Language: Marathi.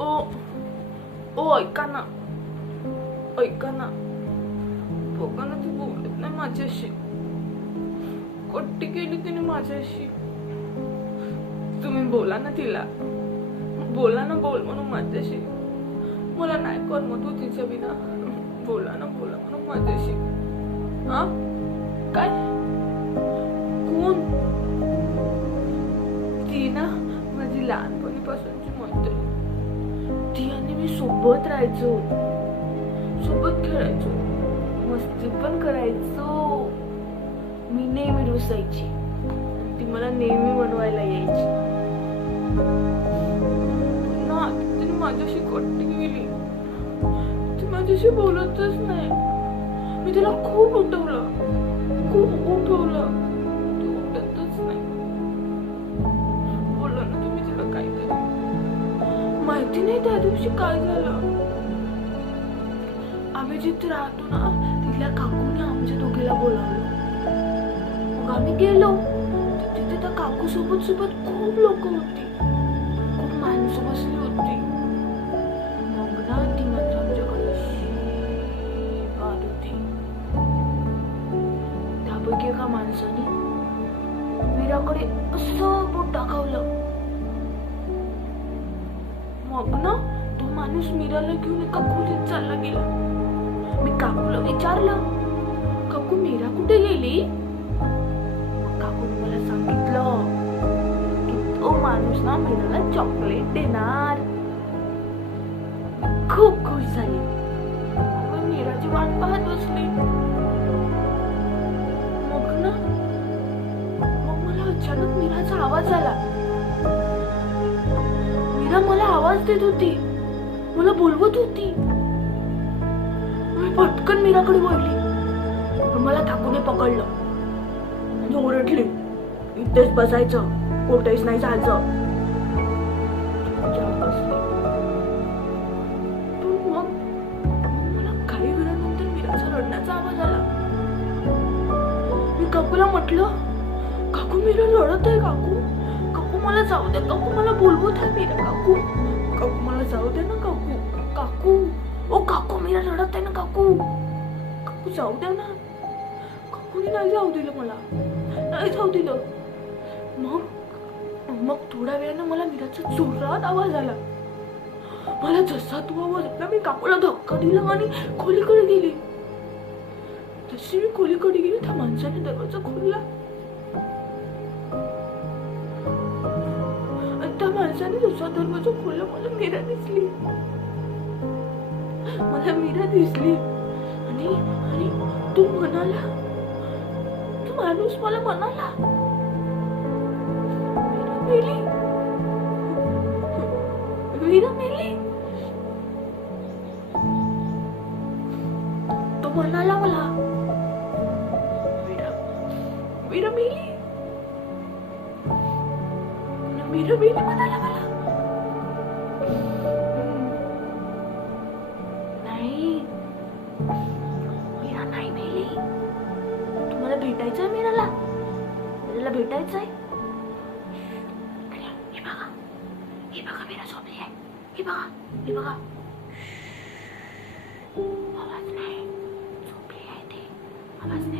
ओ ओ ऐका ना, ऐका ना, बघा ना, ती बोलत नाही माझ्याशी. कट्टी केली तिने माझ्याशी. तुम्ही बोला ना तिला, बोला ना, बोल म्हणून माझ्याशी. मला नाही करमत हो तिच्या बिना. बोला ना, बोला म्हणून माझ्याशी. हा काय? कोण? ती ना माझी लहानपणीपासूनची मैत्रीण. ती आणि मी सोबत राहायचो, सोबत खेळायचो, मस्ती पण करायचो. मी नेहमी रुसायची, ती मला नेहमी बनवायला यायची. ना तिने माझ्याशी कट्टी गेली. ती माझ्याशी बोलतच नाही. मी तिला खूप उठवलं, खूप उठवलं, ती उठतच नाही. बोललो ना तुम्ही तिला काहीतरी. माहिती नाही त्या दिवशी काय झालं. आम्ही जिथे राहतो ना, तिथल्या काकूने आमच्या दोघीला बोलावलं. मग आम्ही गेलो. तिथे त्या काकू सोबत खूप लोक होती, खूप माणसं बसली होती. मग ना ती मात्र आमच्याकडे पाहत होती. त्यापैकी एका माणसाने मीराकडे असं बोट दाखवलं. मग ना तो माणूस मीराला घेऊन एका खोलीत चालला गेला. मी काकूला विचारलं, काकू मीरा कुठे गेली? काकूने मला सांगितलं की तो माणूस ना मीराला चॉकलेट देणार. खूप खुश झाली. मग मीराची वाट पाहत बसली. मग ना मग मला अचानक मीराचा आवाज आला. मीरा मला आवाज देत होती, मला बोलवत होती. मी पटकन मीराकडे वळली. मला काकूने पकडलं आणि ओरडली, इथेच बसायचं, कुठेच नाही जायचं. मग मला काही वेळानंतर मीराचा रडण्याचा आवाज आला. मी काकूला म्हटलं, काकू मीरा रडत आहे. काकू, काकू मला जाऊ दे. काकू मला बोलवत आहे मीरा. काकू, काकू मला जाऊ दे ना. काकू, काकू, ओ काकू मीरा रडत आहे ना. काकू, काकू जाऊ द्या ना. काकूने नाही जाऊ दिलं, मला नाही जाऊ दिलं. मग थोड्या वेळानं मला मीराचा जोरात आवाज आला. मला जसा तो आवाज ऐकला, मी काकूला धक्का दिला आणि खोलीकडे गेली. तशी मी खोलीकडे गेली, त्या माणसाने दरवाजा खोलला. आणि त्या माणसाने दुसरा दरवाजा खोलला. मला मीरा दिसली. आणि तो म्हणाला, तो माणूस मला म्हणाला, मीरा मेली. तो म्हणाला मला, मीरा मेली. मीरा मेली म्हणाला मला. नाही, मीरा नाही मेली. तुम्हाला भेटायचंय मीराला? मीराला भेटायचंय? हे बघा मीरा झोपली आहे. हे बघा. आवाज नाही, झोपली आहे ती. आवाज नाही.